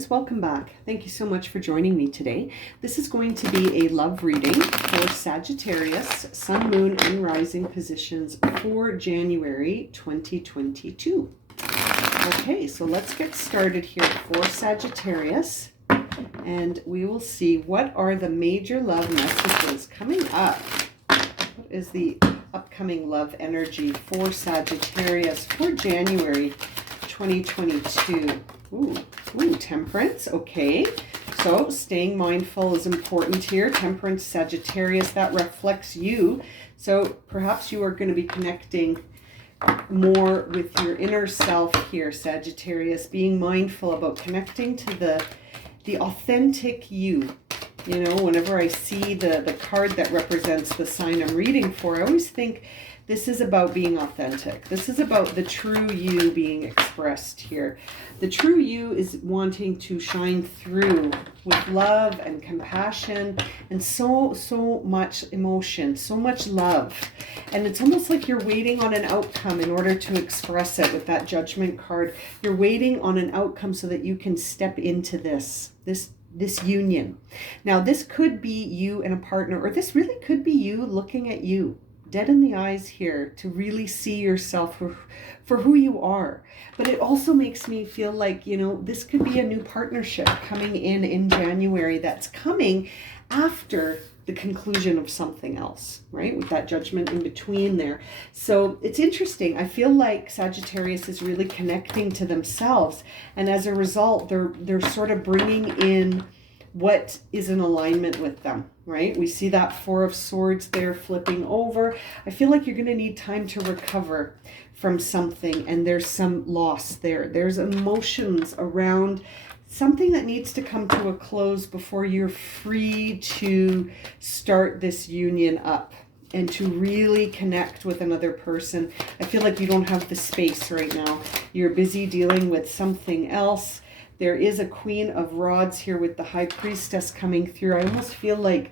Guidance. Welcome back. Thank you so much for joining me today. This is going to be a love reading for Sagittarius, Sun, Moon, and Rising positions for January 2022. Okay, so let's get started here for Sagittarius, and we will see what are the major love messages coming up. What is the upcoming love energy for Sagittarius for January 2022? Ooh, Temperance. Okay, so staying mindful is important here. Temperance, Sagittarius, that reflects you. So perhaps you are going to be connecting more with your inner self here, Sagittarius, being mindful about connecting to the authentic you. You know, whenever I see the card that represents the sign I'm reading for, I always think this is about being authentic. This is about the true you being expressed here. The true you is wanting to shine through with love and compassion and so much emotion, so much love. And it's almost like you're waiting on an outcome in order to express it with that Judgment card. You're waiting on an outcome so that you can step into this union. Now, this could be you and a partner, or this really could be you looking at you dead in the eyes here to really see yourself for who you are. But it also makes me feel like, you know, this could be a new partnership coming in January that's coming after the conclusion of something else, right? With that Judgment in between there. So it's interesting. I feel like Sagittarius is really connecting to themselves. And as a result, they're sort of bringing in what is in alignment with them, right? We see that Four of Swords there flipping over. I feel like you're going to need time to recover from something, and there's some loss there. There's emotions around something that needs to come to a close before you're free to start this union up and to really connect with another person. I feel like you don't have the space right now. You're busy dealing with something else. There is a Queen of Rods here with the High Priestess coming through. I almost feel like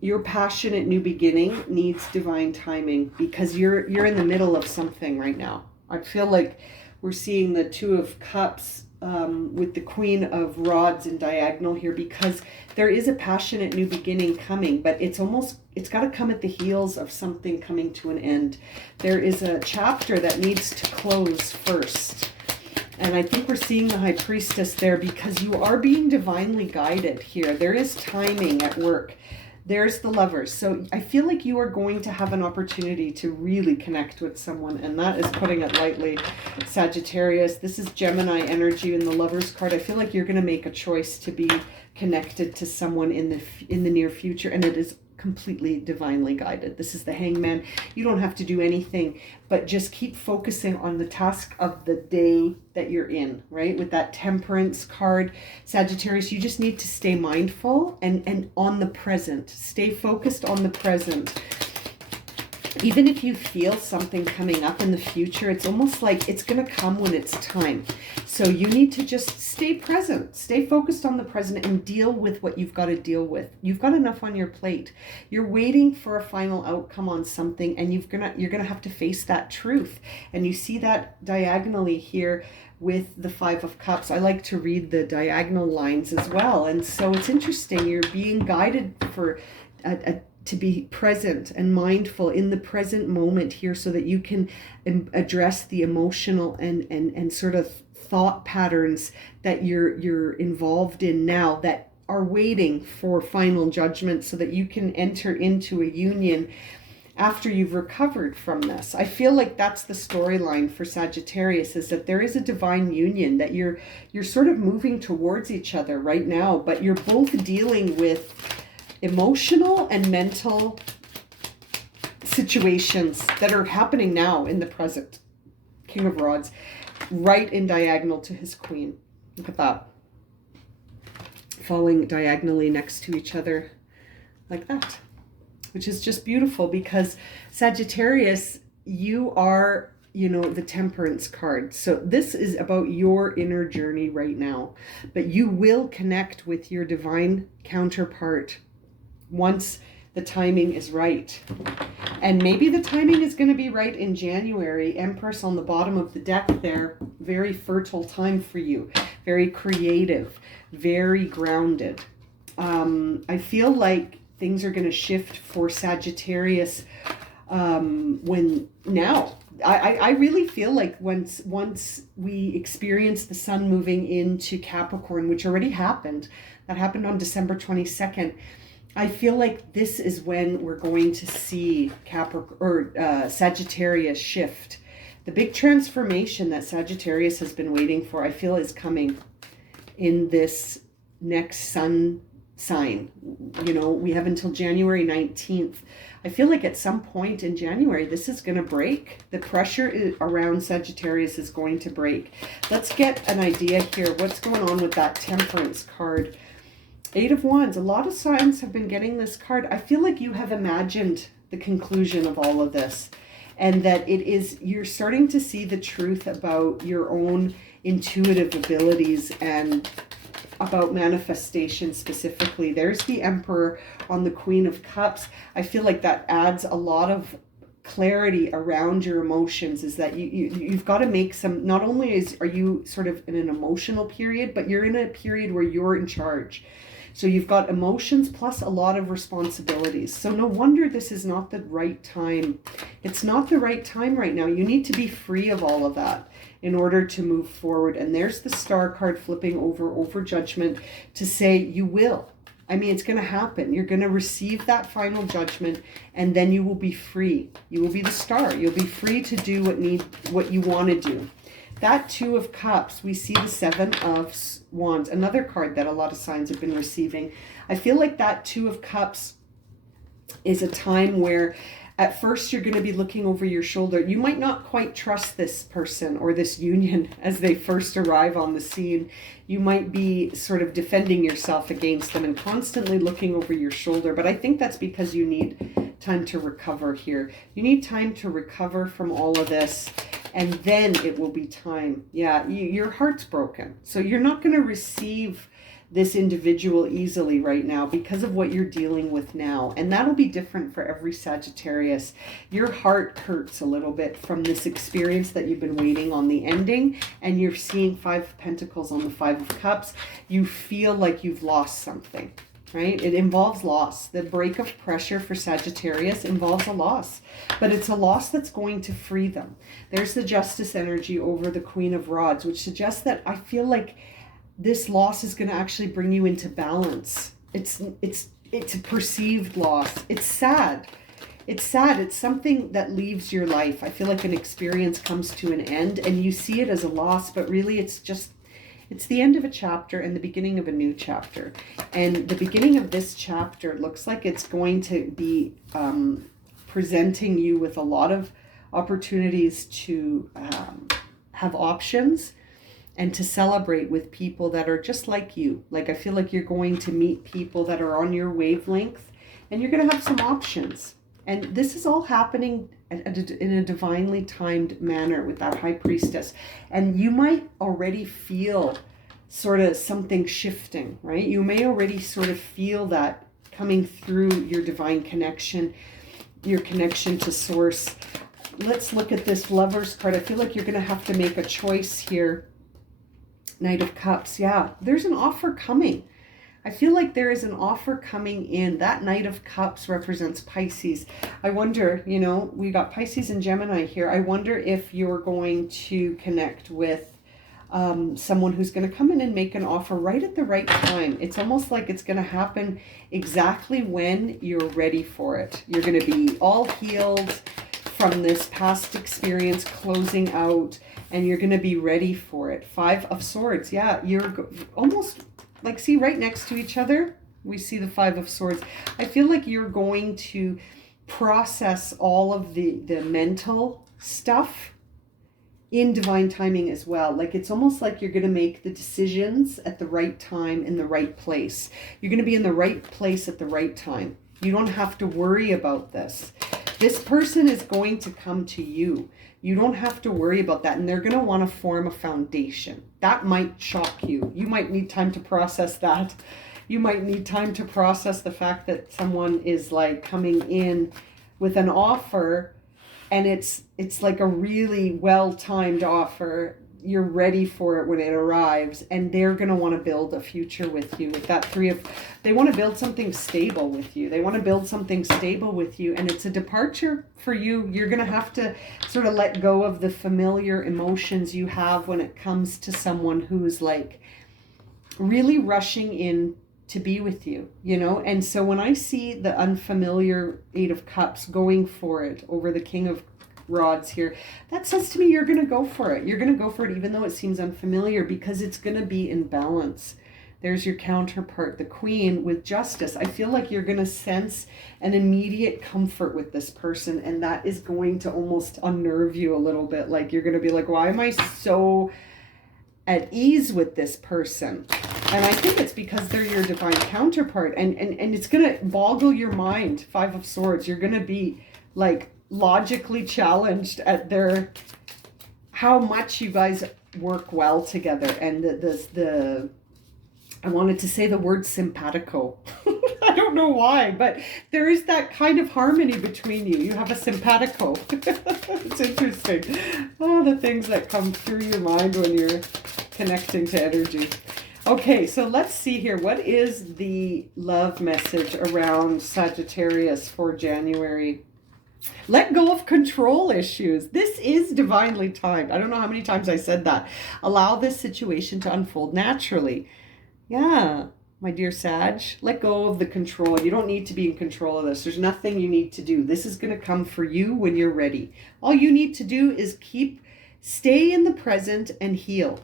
your passionate new beginning needs divine timing because you're in the middle of something right now. I feel like we're seeing the Two of Cups with the Queen of Rods in diagonal here because there is a passionate new beginning coming, but it's got to come at the heels of something coming to an end. There is a chapter that needs to close first. And I think we're seeing the High Priestess there because you are being divinely guided here. There is timing at work. There's the Lovers. So I feel like you are going to have an opportunity to really connect with someone. And that is putting it lightly, Sagittarius. This is Gemini energy in the Lovers card. I feel like you're going to make a choice to be connected to someone in the near future. And it is completely divinely guided. This is the Hangman. You don't have to do anything, but just keep focusing on the task of the day that you're in, right? With that Temperance card, Sagittarius, you just need to stay mindful and on the present. Stay focused on the present. Even if you feel something coming up in the future, it's almost like it's going to come when it's time. So you need to just stay present, stay focused on the present and deal with what you've got to deal with. You've got enough on your plate. You're waiting for a final outcome on something and you're going to have to face that truth. And you see that diagonally here with the Five of Cups. I like to read the diagonal lines as well. And so it's interesting. You're being guided for to be present and mindful in the present moment here so that you can address the emotional and sort of thought patterns that you're involved in now that are waiting for final judgment so that you can enter into a union after you've recovered from this. I feel like that's the storyline for Sagittarius, is that there is a divine union, that you're sort of moving towards each other right now, but you're both dealing with emotional and mental situations that are happening now in the present. King of Rods, right in diagonal to his Queen. Look at that. Falling diagonally next to each other like that. Which is just beautiful because Sagittarius, you are, you know, the Temperance card. So this is about your inner journey right now. But you will connect with your divine counterpart once the timing is right. And maybe the timing is going to be right in January. Empress on the bottom of the deck there. Very fertile time for you. very creative, very grounded. I feel like things are going to shift for Sagittarius when now. I really feel like once we experience the sun moving into Capricorn, which already happened, that happened on December 22nd, I feel like this is when we're going to see Sagittarius shift. The big transformation that Sagittarius has been waiting for, I feel, is coming in this next sun sign. You know, we have until January 19th. I feel like at some point in January, this is going to break. The pressure around Sagittarius is going to break. Let's get an idea here. What's going on with that Temperance card? Eight of Wands. A lot of signs have been getting this card. I feel like you have imagined the conclusion of all of this, and that you're starting to see the truth about your own intuitive abilities and about manifestation specifically. There's the Emperor on the Queen of Cups. I feel like that adds a lot of clarity around your emotions, is that you've got to make some, not only are you sort of in an emotional period, but you're in a period where you're in charge. So you've got emotions plus a lot of responsibilities. So no wonder this is not the right time. It's not the right time right now. You need to be free of all of that in order to move forward. And there's the Star card flipping over Judgment to say you will. I mean, it's going to happen. You're going to receive that final judgment, and then you will be free. You will be the Star. You'll be free to do what you want to do. That Two of Cups, we see the Seven of Wands, another card that a lot of signs have been receiving. I feel like that Two of Cups is a time where at first you're going to be looking over your shoulder. You might not quite trust this person or this union as they first arrive on the scene. You might be sort of defending yourself against them and constantly looking over your shoulder. But I think that's because you need time to recover here. You need time to recover from all of this, and then it will be time. Yeah, your heart's broken. So you're not going to receive this individual easily right now because of what you're dealing with now. And that'll be different for every Sagittarius. Your heart hurts a little bit from this experience that you've been waiting on the ending, and you're seeing Five of Pentacles on the Five of Cups. You feel like you've lost something, right? It involves loss. The break of pressure for Sagittarius involves a loss, but it's a loss that's going to free them. There's the Justice energy over the Queen of Rods, which suggests that I feel like this loss is going to actually bring you into balance. It's a perceived loss. It's sad. It's sad. It's something that leaves your life. I feel like an experience comes to an end and you see it as a loss, but really it's the end of a chapter and the beginning of a new chapter. And the beginning of this chapter looks like it's going to be presenting you with a lot of opportunities to have options and to celebrate with people that are just like you. Like, I feel like you're going to meet people that are on your wavelength, and you're going to have some options. And this is all happening in a divinely timed manner with that High Priestess. And you might already feel sort of something shifting, right? You may already sort of feel that coming through your divine connection, your connection to Source. Let's look at this Lovers card. I feel like you're going to have to make a choice here. Knight of Cups. Yeah, there's an offer coming. I feel like there is an offer coming in. That Knight of Cups represents Pisces. I wonder, you know, we got Pisces and Gemini here. I wonder if you're going to connect with someone who's going to come in and make an offer right at the right time. It's almost like it's going to happen exactly when you're ready for it. You're going to be all healed from this past experience, closing out, and you're going to be ready for it. Five of Swords. Yeah, you're almost like, see, right next to each other, we see the Five of Swords. I feel like you're going to process all of the mental stuff in divine timing as well. Like, it's almost like you're going to make the decisions at the right time in the right place. You're going to be in the right place at the right time. You don't have to worry about this. This person is going to come to you. You don't have to worry about that. And they're going to want to form a foundation. That might shock you. You might need time to process that. You might need time to process the fact that someone is like coming in with an offer, and it's like a really well-timed offer. you're ready for it when it arrives, and they're going to want to build a future with you. With that they want to build something stable with you. They want to build something stable with you, and it's a departure for you. You're going to have to sort of let go of the familiar emotions you have when it comes to someone who's like really rushing in to be with you, you know? And so when I see the unfamiliar Eight of Cups going for it over the King of Rods here, that says to me you're going to go for it. You're going to go for it even though it seems unfamiliar, because it's going to be in balance. There's your counterpart, the Queen, with Justice. I feel like you're going to sense an immediate comfort with this person, and that is going to almost unnerve you a little bit. Like you're going to be like, why am I so at ease with this person? And I think it's because they're your divine counterpart, and it's going to boggle your mind. Five of Swords. You're going to be like logically challenged at how much you guys work well together, and the I wanted to say the word simpatico. I don't know why, but there is that kind of harmony between you. You have a simpatico. It's interesting. Oh, the things that come through your mind when you're connecting to energy. Okay, so let's see here. What is the love message around Sagittarius for January? Let go of control issues. This is divinely timed. I don't know how many times I said that. Allow this situation to unfold naturally. Yeah, my dear Sag, let go of the control. You don't need to be in control of this. There's nothing you need to do. This is going to come for you when you're ready. All you need to do is stay in the present and heal.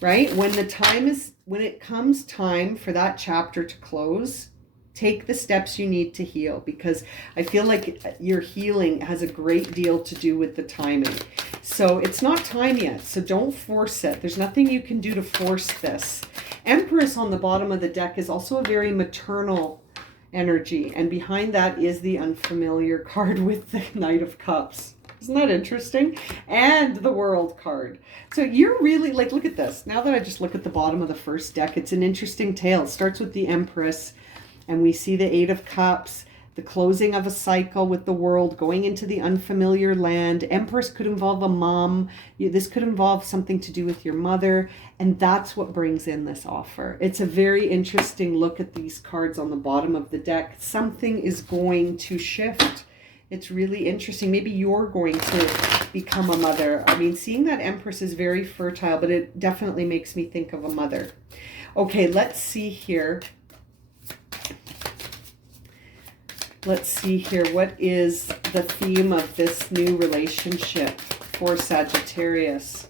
Right? When it comes time for that chapter to close, take the steps you need to heal, because I feel like your healing has a great deal to do with the timing. So it's not time yet, so don't force it. There's nothing you can do to force this. Empress on the bottom of the deck is also a very maternal energy, and behind that is the unfamiliar card with the Knight of Cups. Isn't that interesting? And the World card. So you're really like, look at this. Now that I just look at the bottom of the first deck, it's an interesting tale. It starts with the Empress, and we see the Eight of Cups, the closing of a cycle with the World, going into the unfamiliar land. Empress could involve a mom. This could involve something to do with your mother. And that's what brings in this offer. It's a very interesting look at these cards on the bottom of the deck. Something is going to shift. It's really interesting. Maybe you're going to become a mother. I mean, seeing that Empress is very fertile, but it definitely makes me think of a mother. Okay, let's see here. Let's see here. What is the theme of this new relationship for Sagittarius?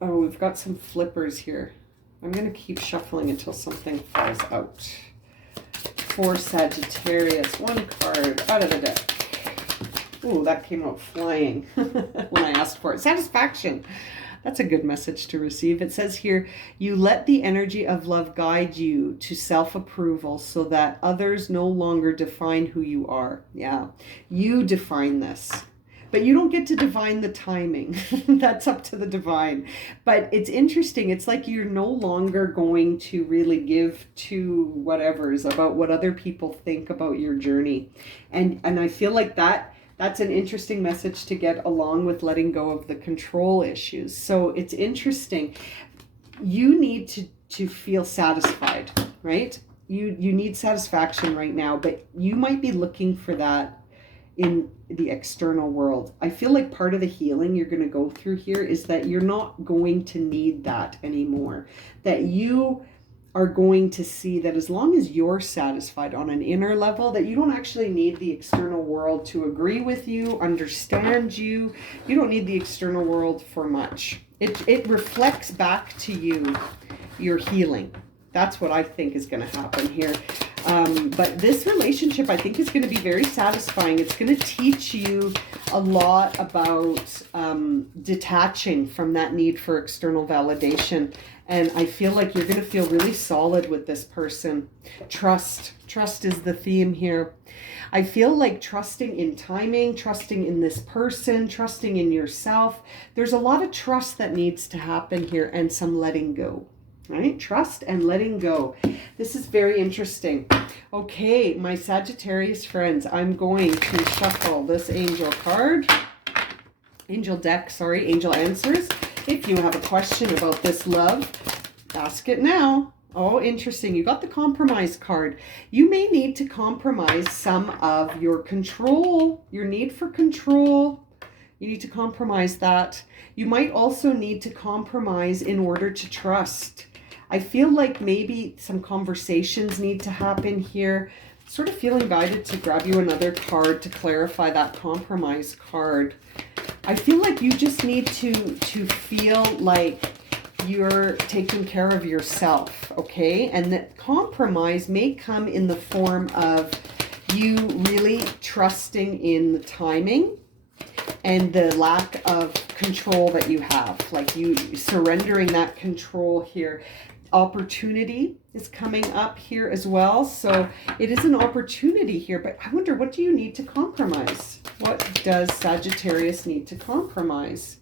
Oh, we've got some flippers here. I'm going to keep shuffling until something falls out. For Sagittarius, one card out of the deck. Ooh, that came out flying when I asked for it. Satisfaction. That's a good message to receive. It says here, you let the energy of love guide you to self-approval so that others no longer define who you are. Yeah, you define this. But you don't get to divine the timing. That's up to the divine. But it's interesting. It's like you're no longer going to really give to whatever's about what other people think about your journey. And I feel like that's an interesting message to get along with letting go of the control issues. So it's interesting. You need to feel satisfied, right? You need satisfaction right now, but you might be looking for that in the external world. I feel like part of the healing you're going to go through here is that you're not going to need that anymore. That you are going to see that as long as you're satisfied on an inner level, that you don't actually need the external world to agree with you, understand you. You don't need the external world for much. It reflects back to you your healing. That's what I think is going to happen here. But this relationship, I think, is going to be very satisfying. It's going to teach you a lot about detaching from that need for external validation. And I feel like you're going to feel really solid with this person. Trust. Trust is the theme here. I feel like trusting in timing, trusting in this person, trusting in yourself. There's a lot of trust that needs to happen here, and some letting go. Right? Trust and letting go. This is very interesting. Okay, my Sagittarius friends, I'm going to shuffle this angel card. Angel answers. If you have a question about this love, ask it now. Oh, interesting. You got the compromise card. You may need to compromise some of your control, your need for control. You need to compromise that. You might also need to compromise in order to trust. I feel like maybe some conversations need to happen here. Sort of feeling guided to grab you another card to clarify that compromise card. I feel like you just need to feel like you're taking care of yourself, okay? And that compromise may come in the form of you really trusting in the timing and the lack of control that you have, like you surrendering that control here. Opportunity is coming up here as well. So it is an opportunity here, but I wonder, what do you need to compromise? What does Sagittarius need to compromise?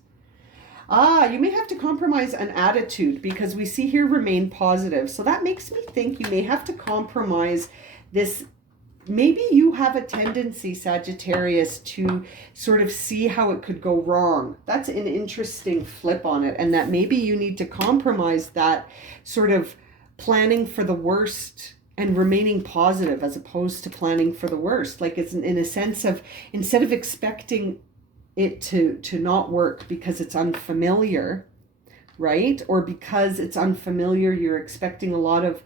You may have to compromise an attitude, because we see here remain positive. So that makes me think you may have to compromise this. Maybe you have a tendency, Sagittarius, to sort of see how it could go wrong. That's an interesting flip on it. And that maybe you need to compromise that sort of planning for the worst and remaining positive, as opposed to planning for the worst. Like it's in a sense of, instead of expecting it to not work because it's unfamiliar, right? Or because it's unfamiliar, you're expecting a lot of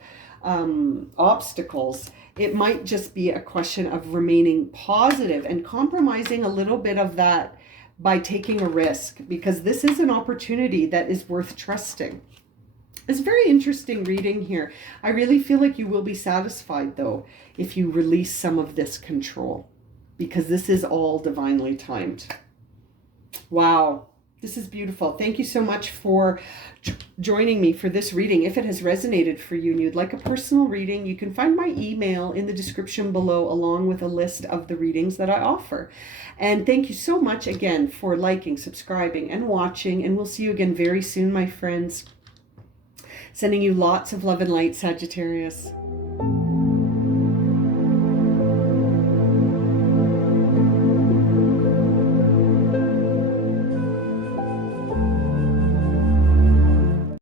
obstacles. It might just be a question of remaining positive and compromising a little bit of that by taking a risk, because this is an opportunity that is worth trusting. It's a very interesting reading here. I really feel like you will be satisfied, though, if you release some of this control, because this is all divinely timed. Wow. This is beautiful. Thank you so much for joining me for this reading. If it has resonated for you and you'd like a personal reading, you can find my email in the description below, along with a list of the readings that I offer. And thank you so much again for liking, subscribing, and watching. And we'll see you again very soon, my friends. Sending you lots of love and light, Sagittarius.